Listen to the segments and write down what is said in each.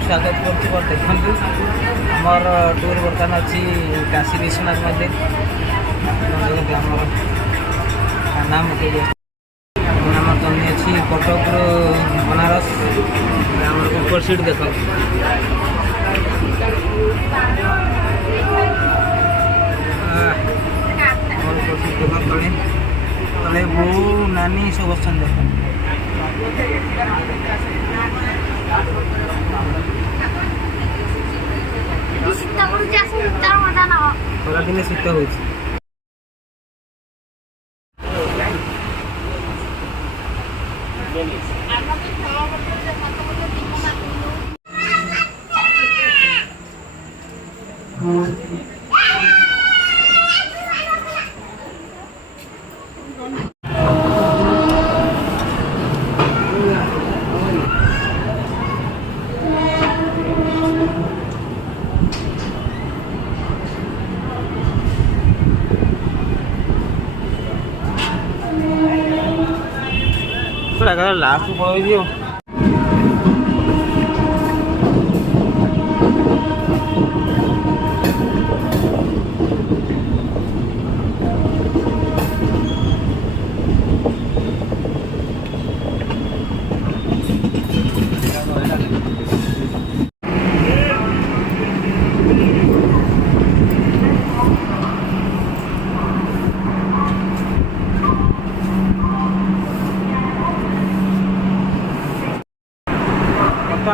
स्वागत कर देखु आमर टूर बर्तमान अच्छी काशी विश्वनाथ मंदिर नाम नाम जमी अच्छी कटक बनारस ऊपर सीट देख तले तले बो नानी सब बस देख दिन शीत हो लास्ट पड़े दियो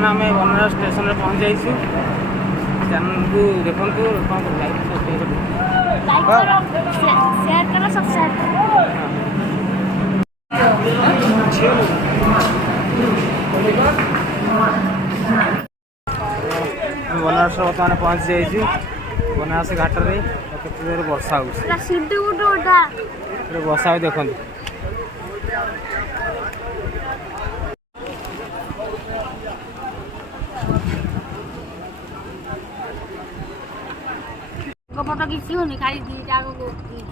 आम बनारस स्टेशन में पहुँच जाइए चैनल को देखु कौन बनारस बर्तमान पहुँच जाइए बनारस घाट में केते वर्षा हो वर्षा देखो फोटो किसी हो नहीं खाली दी जागो को की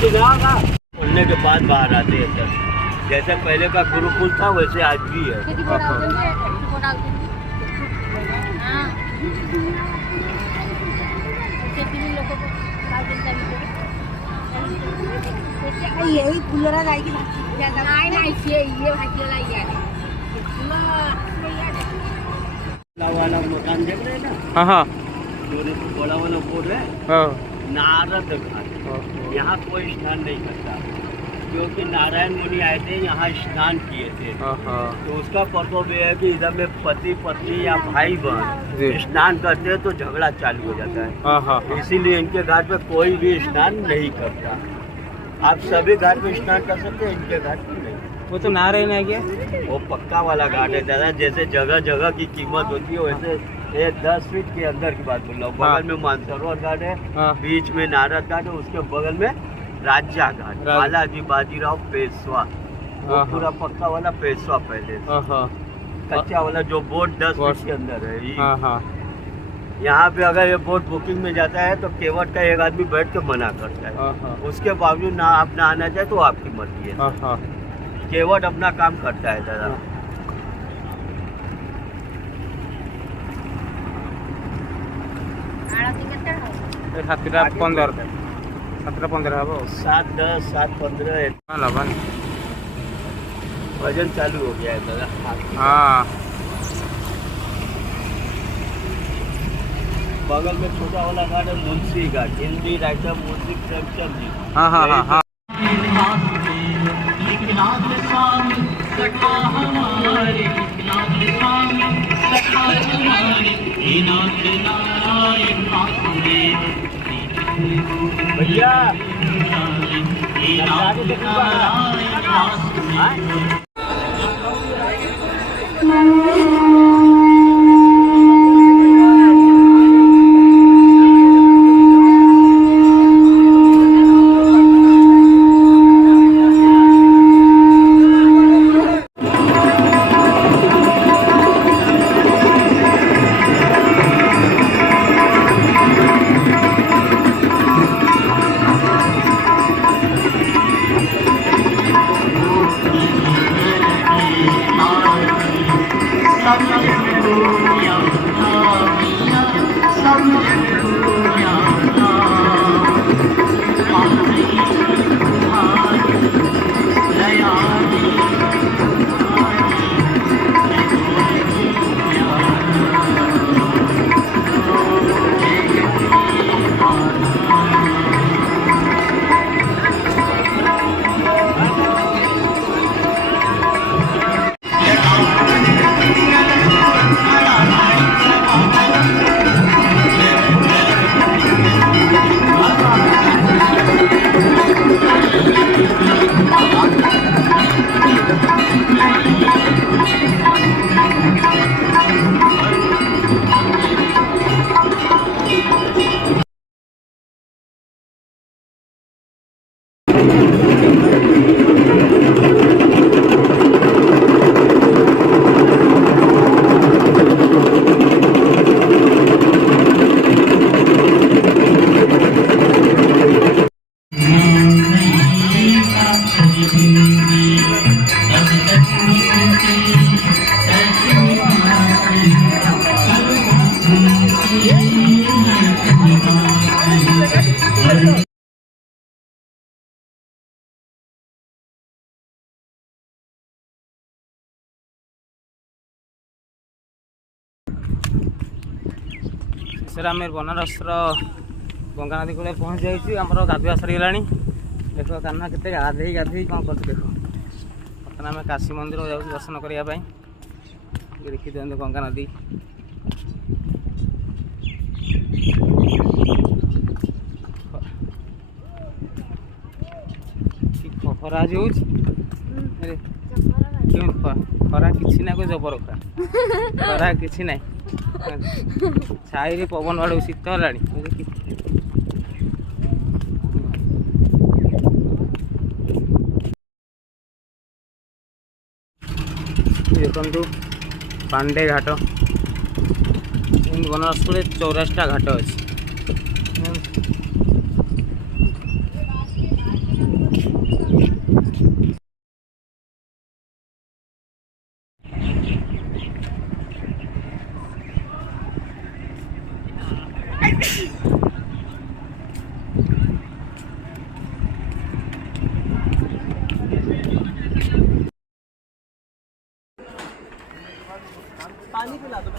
खुलने के बाद बाहर आते हैं सर। जैसे पहले का गुरुकुल था वैसे आज भी है। यही फुलरा जाएगी वाला मकान देख रहे हैं ना। हाँ हाँ बड़ा वाला बोर्ड है नारद घाट। यहाँ कोई स्नान नहीं करता क्योंकि नारायण मुनि आए थे यहाँ स्नान किए थे। तो उसका प्रभाव ये है कि इधर में पति पत्नी या भाई बहन स्नान करते हैं तो झगड़ा चालू हो जाता है। इसीलिए इनके घाट पे कोई भी स्नान नहीं करता। आप सभी घाट पे स्नान कर सकते हैं, इनके घाट पे नहीं। वो तो नारायण है क्या? वो पक्का वाला घाट है दादा। जैसे जगह जगह की कीमत होती है वैसे ये 10 फीट के अंदर की बात बोल रहा हूँ। बगल में मानसरोवर घाट है, बीच में नारद घाट है, उसके बगल में राजा घाट बालाजी बाजीराव पेशवा। वो पूरा पक्का वाला पेशवा पहले कच्चा वाला जो बोट 10 फीट के अंदर है। यहाँ पे अगर ये बोट बुकिंग में जाता है तो केवट का एक आदमी बैठ के मना करता है। उसके बावजूद ना आप ना आना चाहे तो आपकी मर्जी है। केवट अपना काम करता है दादा। सातटा 15 हम 7 10 7 15 वजन चालू हो गया है दादा। हाँ बगल में छोटा वाला घाट है मुंशी घाट। हिंदी राइटर मुंशी प्रेमचंद जी। हाँ हाँ हाँ हाँ भैया सर आम बनारस गंगा नदी कूल पहुँच जाइए आमर गाधुआ सरीगला देख कान्हा के गाधे गाधे कौन कर देख बर्तमान आम काशी मंदिर जाऊँ दर्शन करने देखी दिखाते गंगा नदी खरा आज हो खरा कि ना कोई जबर खरा कि ना छाई पवन बाड़ू शीत है देखु पांडे घाट बनारस को 84टा घाट अच्छे पानी पिला दो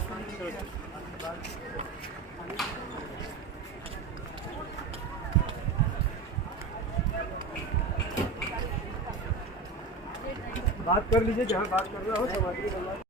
बात कर लीजिए जहाँ बात कर रहे हो।